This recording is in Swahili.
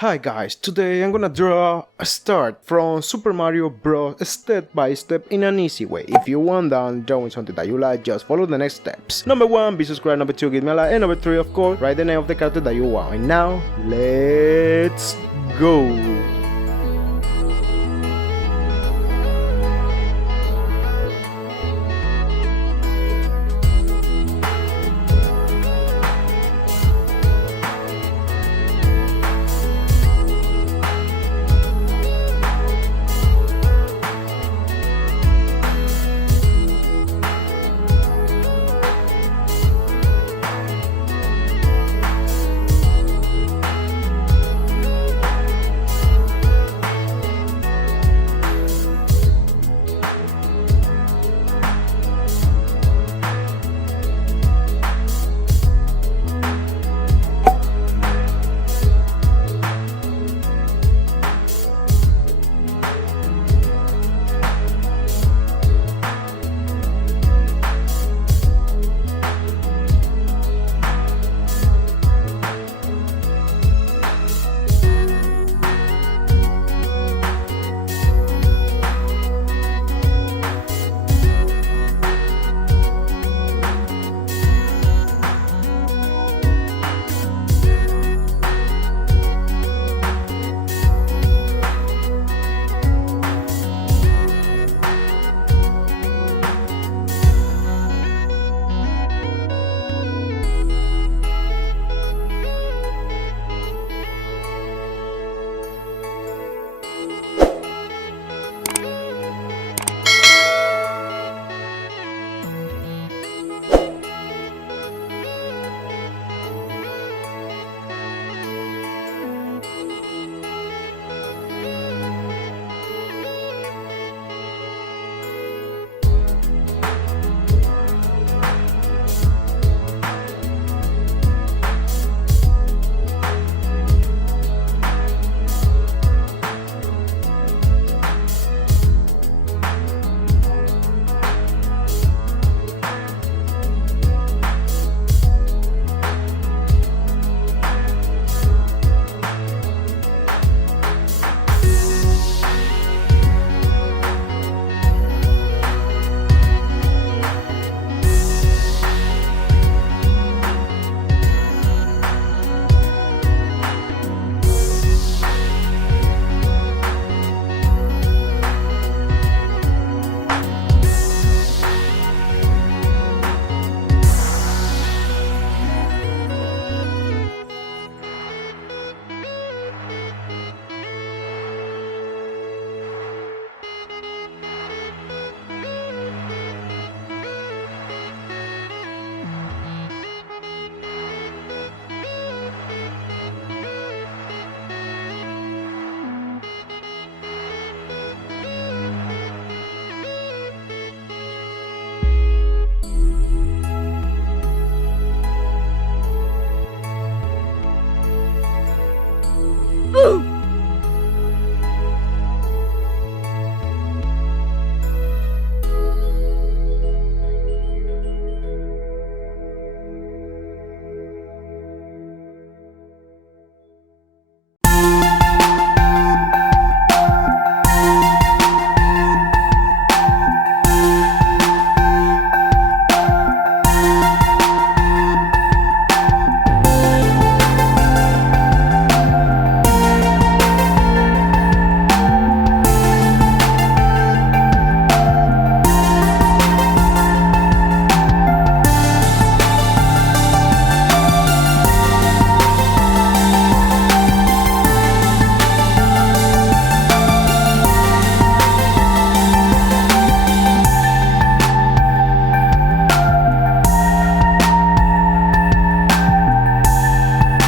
Hi guys, today I'm gonna draw a start from Super Mario Bros. Step by step in an easy way. If you want done drawing something that you like, just follow the next steps. Number 1, be subscribed. Number 2, give me a like. And number 3, of course, write the name of the character that you want. And now, let's go!